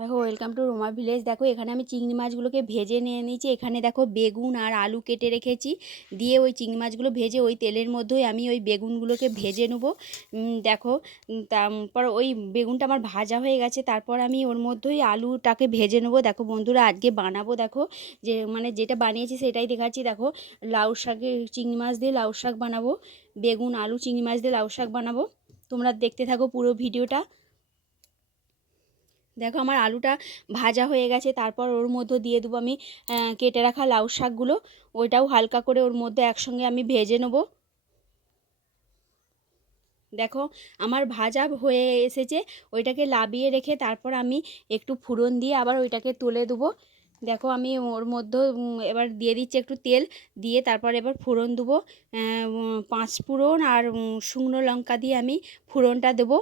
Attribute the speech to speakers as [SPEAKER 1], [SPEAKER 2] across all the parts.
[SPEAKER 1] দেখো welcome to Ruma village দেখো, এখানে আমি চিংড়ি মাছগুলোকে ভেজে নিয়ে নিয়েছি। এখানে দেখো, বেগুন আর আলু কেটে রেখেছি। দিয়ে ওই চিংড়ি মাছগুলো ভেজে ওই তেলের মধ্যেই আমি ওই বেগুনগুলোকে ভেজে নেব। দেখো তারপর ওই বেগুনটা আমার ভাজা হয়ে গেছে। তারপর আমি ওর মধ্যেই আলুটাকে ভেজে নেব। দেখো, বন্ধুরা, আজকে বানাবো, দেখো, যে মানে যেটা বানিয়েছি সেটাই দেখাচ্ছি। দেখো, লাউ শাকে চিংড়ি মাছ দিয়ে লাউ শাক বানাবো। বেগুন, আলু, চিংড়ি মাছ দিয়ে লাউ শাক বানাবো। তোমরা দেখতে থাকো পুরো ভিডিওটা। দেখো আমার আলুটা ভাজা হয়ে গেছে, তারপর ওর মধ্যে দিয়ে দেবো আমি কেটে রাখা লাউ শাকগুলো। ওইটাও হালকা করে ওর মধ্যে একসঙ্গে আমি ভেজে নেব। দেখো আমার ভাজা হয়ে এসেছে, ওইটাকে লাবিয়ে রেখে তারপর আমি একটু ফুরন দিয়ে আবার ওইটাকে তুলে দেবো। দেখো আমি ওর মধ্যে এবার দিয়ে দিচ্ছি একটু তেল, দিয়ে তারপর এবার ফোড়ন দেবো। পাঁচ ফোড়ন আর শুকনো লঙ্কা দিয়ে আমি ফোড়নটা দেবো।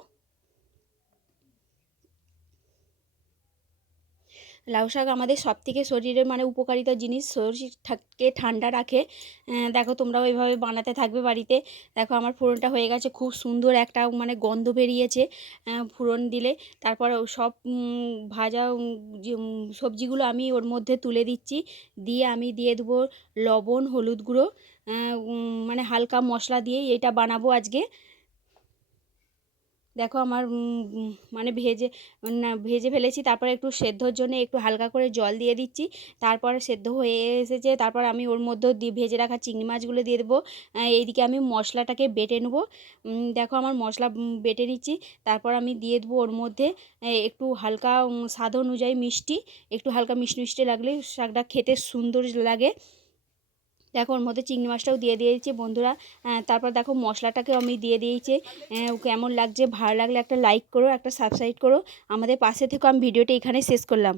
[SPEAKER 1] লাউ শাক আমাদের সব থেকে শরীরের মানে উপকারিতা জিনিস। শরীরকে ঠান্ডা রাখে। দেখো তোমরাও ওইভাবে বানাতে থাকবে বাড়িতে। দেখো আমার ফোড়নটা হয়ে গেছে, খুব সুন্দর একটা মানে গন্ধ বেরিয়েছে। ফোড়ন দিলে। তারপর সব ভাজা সবজিগুলো আমি ওর মধ্যে তুলে দিচ্ছি। দিয়ে আমি দিয়ে দেবো লবণ, হলুদ গুঁড়ো। মানে হালকা মশলা দিয়েই এটা বানাবো আজকে। দেখো আমার মানে ভেজে, না, ভেজে ফেলেছি। তারপরে একটু সেদ্ধর জন্য একটু হালকা করে জল দিয়ে দিচ্ছি। তারপর সেদ্ধ হয়ে এসেছে। তারপর আমি ওর মধ্যে ভেজে রাখা চিংড়ি মাছগুলো দিয়ে দেবো। এইদিকে আমি মশলাটাকে বেটে নেব। দেখো আমার মশলা বেটে নিচ্ছি। তারপর আমি দিয়ে দেবো ওর মধ্যে একটু হালকা স্বাদ অনুযায়ী মিষ্টি। একটু হালকা মিষ্টি মিষ্টি লাগলে শাকটা খেতে সুন্দর লাগে। দেখো ওর মধ্যে চিংড়ি মাছটাও দিয়ে দিয়েছে বন্ধুরা। তারপর দেখো মশলাটাকে আমি দিয়ে দিয়েছি। কেমন লাগছে, ভালো লাগলে একটা লাইক করো, একটা সাবস্ক্রাইব করো। আমাদের পাশে থেকে আমি ভিডিওটি এখানে শেষ করলাম।